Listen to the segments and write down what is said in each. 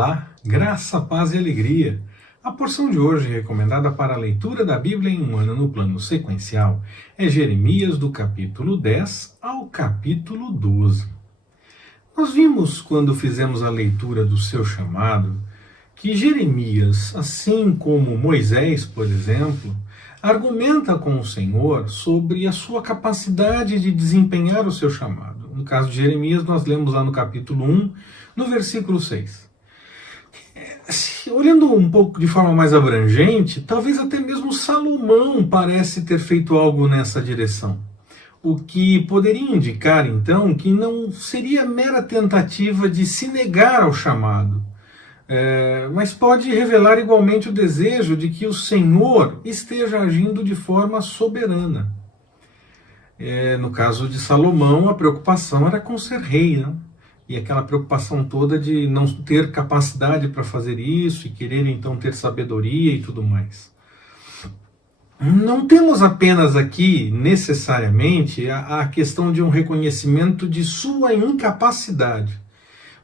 Olá, graça, paz e alegria. A porção de hoje, recomendada para a leitura da Bíblia em um ano no plano sequencial, é Jeremias do capítulo 10 ao capítulo 12. Nós vimos, quando fizemos a leitura do seu chamado, que Jeremias, assim como Moisés, por exemplo, argumenta com o Senhor sobre a sua capacidade de desempenhar o seu chamado. No caso de Jeremias, nós lemos lá no capítulo 1, no versículo 6. Olhando um pouco de forma mais abrangente, talvez até mesmo Salomão parece ter feito algo nessa direção. O que poderia indicar, então, que não seria mera tentativa de se negar ao chamado, mas pode revelar igualmente o desejo de que o Senhor esteja agindo de forma soberana. No caso de Salomão, a preocupação era com ser rei, né? E aquela preocupação toda de não ter capacidade para fazer isso e querer então ter sabedoria e tudo mais. Não temos apenas aqui, necessariamente, a questão de um reconhecimento de sua incapacidade.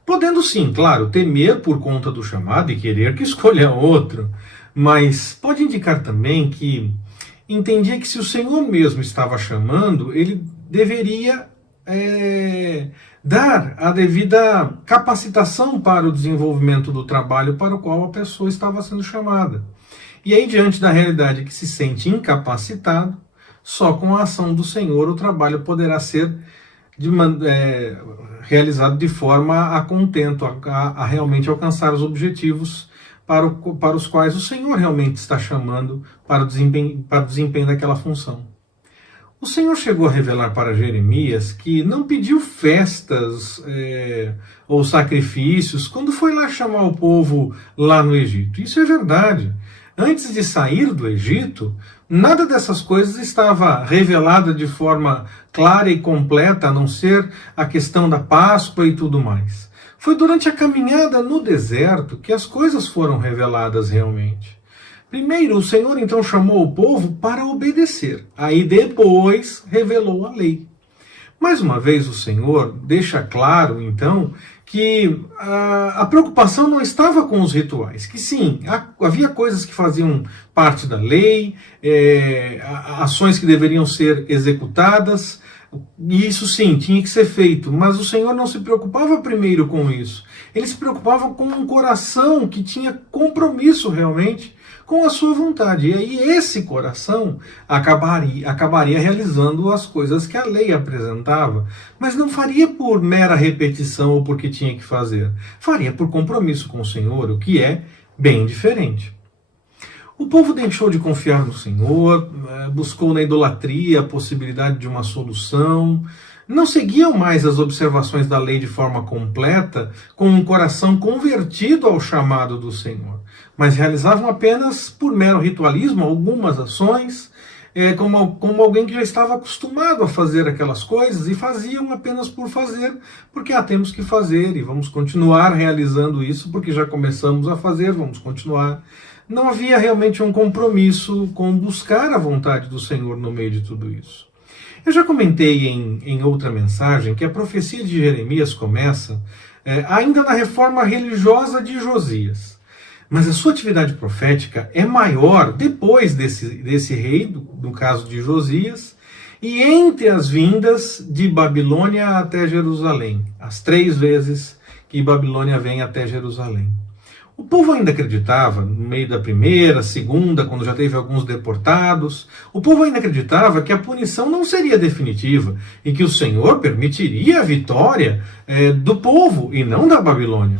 Podendo sim, claro, temer por conta do chamado e querer que escolha outro, mas pode indicar também que entendia que se o Senhor mesmo estava chamando, ele deveria dar a devida capacitação para o desenvolvimento do trabalho para o qual a pessoa estava sendo chamada. E aí, diante da realidade que se sente incapacitado, só com a ação do Senhor o trabalho poderá ser realizado de forma a contento, a realmente alcançar os objetivos para os quais o Senhor realmente está chamando para o desempenho daquela função. O Senhor chegou a revelar para Jeremias que não pediu festas ou sacrifícios quando foi lá chamar o povo lá no Egito. Isso é verdade. Antes de sair do Egito, nada dessas coisas estava revelada de forma clara e completa, a não ser a questão da Páscoa e tudo mais. Foi durante a caminhada no deserto que as coisas foram reveladas realmente. Primeiro, o Senhor então chamou o povo para obedecer. Aí depois revelou a lei. Mais uma vez o Senhor deixa claro então que a preocupação não estava com os rituais, que sim, havia coisas que faziam parte da lei, ações que deveriam ser executadas, e isso sim, tinha que ser feito, mas o Senhor não se preocupava primeiro com isso. Ele se preocupava com um coração que tinha compromisso realmente com a sua vontade. E aí esse coração acabaria realizando as coisas que a lei apresentava, mas não faria por mera repetição ou porque tinha que fazer. Faria por compromisso com o Senhor, o que é bem diferente. O povo deixou de confiar no Senhor, buscou na idolatria a possibilidade de uma solução, não seguiam mais as observações da lei de forma completa, com um coração convertido ao chamado do Senhor, mas realizavam apenas por mero ritualismo algumas ações, como alguém que já estava acostumado a fazer aquelas coisas e faziam apenas por fazer, porque temos que fazer e vamos continuar realizando isso porque já começamos a fazer, vamos continuar. Não havia realmente um compromisso com buscar a vontade do Senhor no meio de tudo isso. Eu já comentei em outra mensagem que a profecia de Jeremias começa ainda na reforma religiosa de Josias. Mas a sua atividade profética é maior depois desse rei, no caso de Josias, e entre as vindas de Babilônia até Jerusalém, as 3 vezes que Babilônia vem até Jerusalém. O povo ainda acreditava, no meio da primeira, segunda, quando já teve alguns deportados, o povo ainda acreditava que a punição não seria definitiva e que o Senhor permitiria a vitória do povo e não da Babilônia.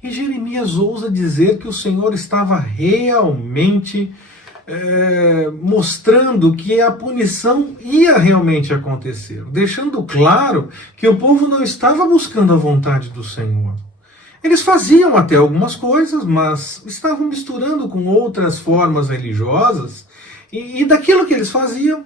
E Jeremias ousa dizer que o Senhor estava realmente mostrando que a punição ia realmente acontecer, deixando claro que o povo não estava buscando a vontade do Senhor. Eles faziam até algumas coisas, mas estavam misturando com outras formas religiosas e daquilo que eles faziam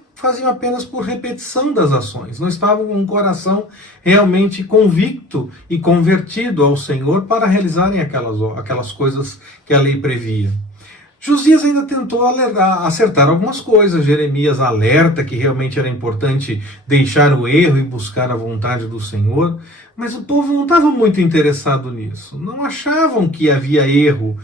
apenas por repetição das ações. Não estavam com um coração realmente convicto e convertido ao Senhor para realizarem aquelas coisas que a lei previa. Josias ainda tentou acertar algumas coisas. Jeremias alerta que realmente era importante deixar o erro e buscar a vontade do Senhor, mas o povo não estava muito interessado nisso, não achavam que havia erro.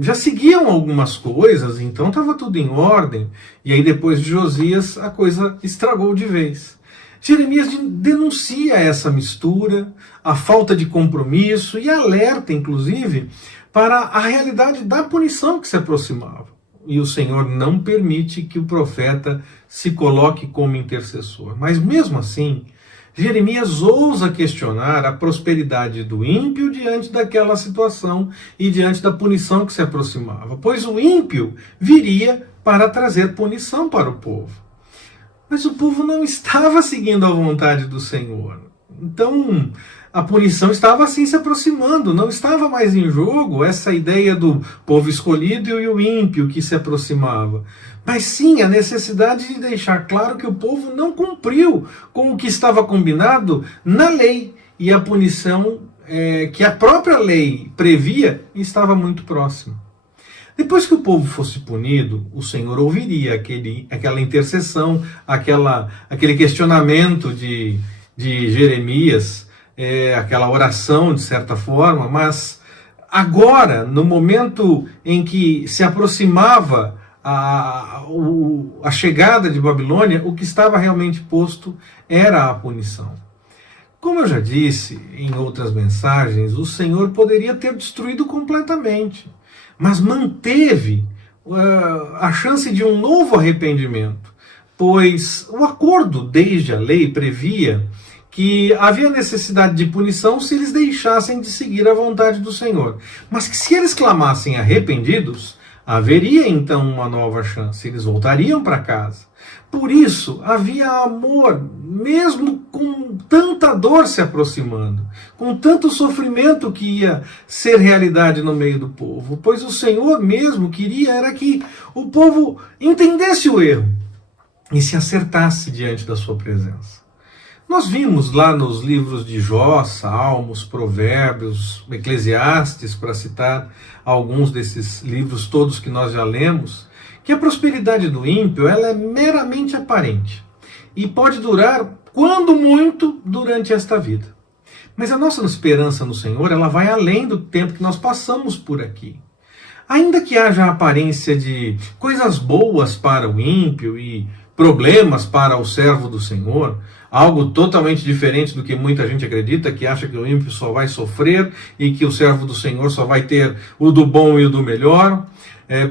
Já seguiam algumas coisas, então estava tudo em ordem, e aí depois de Josias a coisa estragou de vez. Jeremias denuncia essa mistura, a falta de compromisso e alerta, inclusive, para a realidade da punição que se aproximava. E o Senhor não permite que o profeta se coloque como intercessor. Mas mesmo assim, Jeremias ousa questionar a prosperidade do ímpio diante daquela situação e diante da punição que se aproximava, pois o ímpio viria para trazer punição para o povo. Mas o povo não estava seguindo a vontade do Senhor. Então, a punição estava assim se aproximando, não estava mais em jogo essa ideia do povo escolhido e o ímpio que se aproximava. Mas sim a necessidade de deixar claro que o povo não cumpriu com o que estava combinado na lei, e a punição que a própria lei previa estava muito próxima. Depois que o povo fosse punido, o Senhor ouviria aquela intercessão, aquele questionamento de Jeremias, aquela oração de certa forma, mas agora, no momento em que se aproximava a chegada de Babilônia, o que estava realmente posto era a punição. Como eu já disse em outras mensagens, o Senhor poderia ter destruído completamente, mas manteve a chance de um novo arrependimento, pois o acordo desde a lei previa que havia necessidade de punição se eles deixassem de seguir a vontade do Senhor, mas que se eles clamassem arrependidos, haveria então uma nova chance, eles voltariam para casa. Por isso, havia amor, mesmo com tanta dor se aproximando, com tanto sofrimento que ia ser realidade no meio do povo, pois o Senhor mesmo queria era que o povo entendesse o erro e se acertasse diante da sua presença. Nós vimos lá nos livros de Jó, Salmos, Provérbios, Eclesiastes, para citar alguns desses livros todos que nós já lemos, que a prosperidade do ímpio ela é meramente aparente e pode durar, quando muito, durante esta vida. Mas a nossa esperança no Senhor ela vai além do tempo que nós passamos por aqui. Ainda que haja a aparência de coisas boas para o ímpio e problemas para o servo do Senhor, algo totalmente diferente do que muita gente acredita, que acha que o ímpio só vai sofrer e que o servo do Senhor só vai ter o do bom e o do melhor,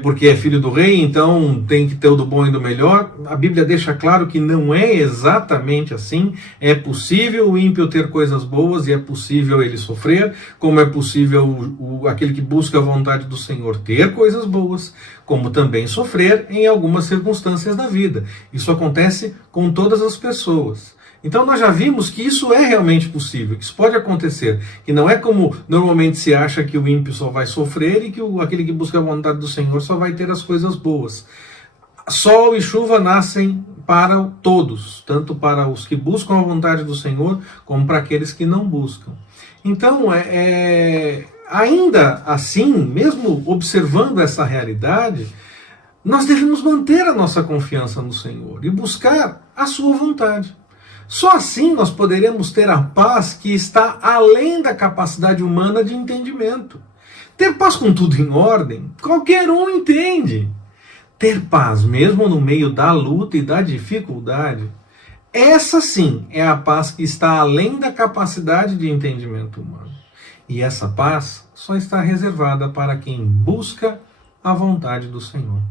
porque é filho do rei, então tem que ter o do bom e do melhor. A Bíblia deixa claro que não é exatamente assim. É possível o ímpio ter coisas boas e é possível ele sofrer, como é possível aquele que busca a vontade do Senhor ter coisas boas, como também sofrer em algumas circunstâncias da vida. Isso acontece com todas as pessoas. Então nós já vimos que isso é realmente possível, que isso pode acontecer, que não é como normalmente se acha que o ímpio só vai sofrer e que aquele que busca a vontade do Senhor só vai ter as coisas boas. Sol e chuva nascem para todos, tanto para os que buscam a vontade do Senhor, como para aqueles que não buscam. Então, ainda assim, mesmo observando essa realidade, nós devemos manter a nossa confiança no Senhor e buscar a sua vontade. Só assim nós poderemos ter a paz que está além da capacidade humana de entendimento. Ter paz com tudo em ordem, qualquer um entende. Ter paz mesmo no meio da luta e da dificuldade, essa sim é a paz que está além da capacidade de entendimento humano. E essa paz só está reservada para quem busca a vontade do Senhor.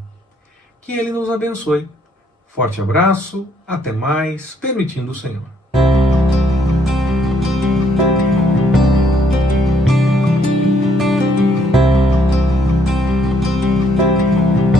Que Ele nos abençoe. Forte abraço, até mais, permitindo o Senhor.